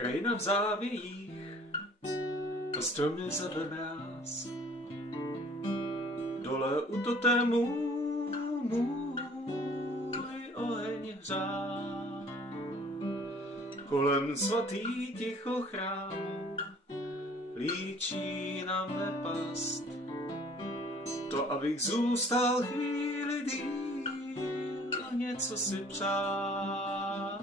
Krajina v závějích a stromy zvedle mráz. Dole u totému můj oheň hřál. Kolem svatý ticho chrámu líčí nám nepast. To, abych zůstal chvíli díl, něco si přál.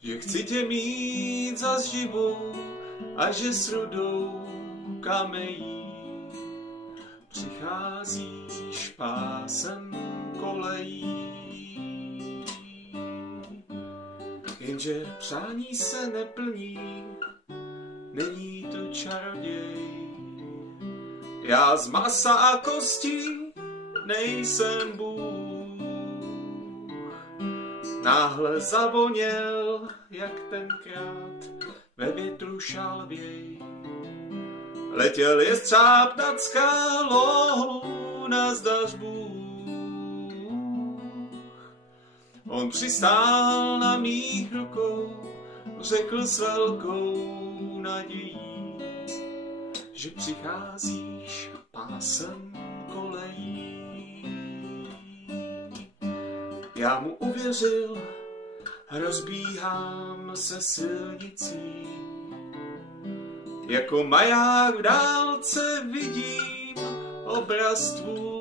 Že chci tě mít zas živou a že s rudou kamejí přicházíš pásem kolejí. Jenže přání se neplní, není to čaroděj. Já z masa a kostí nejsem Bůh. Náhle zavoněl, jak tenkrát ve větru šalvěj. Letěl jestřáb nad skálou, nazdař Bůh. On přistál na mých rukou, řekl s velkou nadějí, že přicházíš pásem kolejí. Já mu uvěřil, rozbíhám se silnicí. Jako maják v dálce vidím obraz tvůj.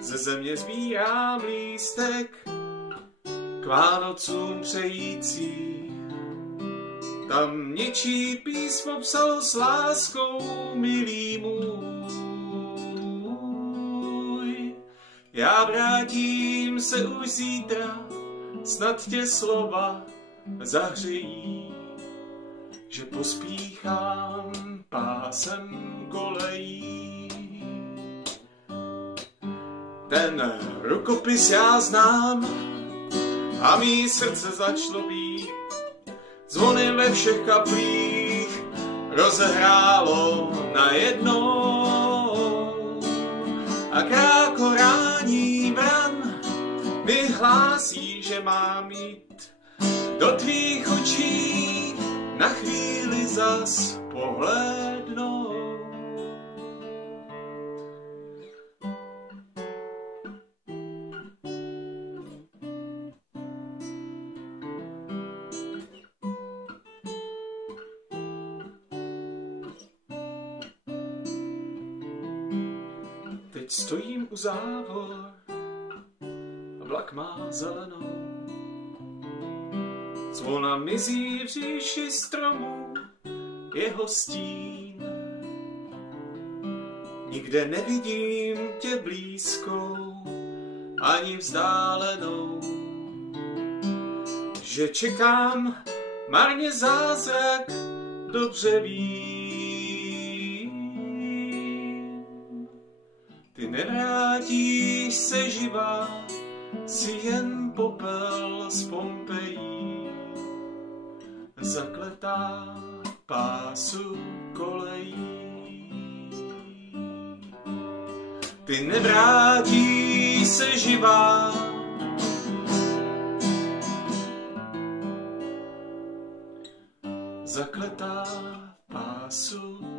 Ze země sbírám lístek k Vánocům přející. Tam něčí písmo psalo s láskou, milý můj. Já vrátím se už zítra, snad tě slova zahřejí, že pospíchám pásem kolejí. Ten rukopis já znám a mý srdce začalo být. Zvony ve všech kaplích rozehrálo najednou a krákorání bran mi hlásí, že mám jít do tvých očí na chvíli zas pohlédnout. Teď stojím u závor a vlak má zelenou. Zvona mizí v říši stromů, jeho stín. Nikde nevidím tě blízkou, ani vzdálenou. Že čekám marně zázrak, dobře vím. Ty nevrátíš se živá, si jen popel z Pompejí. Zakletá v pásu kolejí. Ty nevrátíš se živá, zakletá v pásu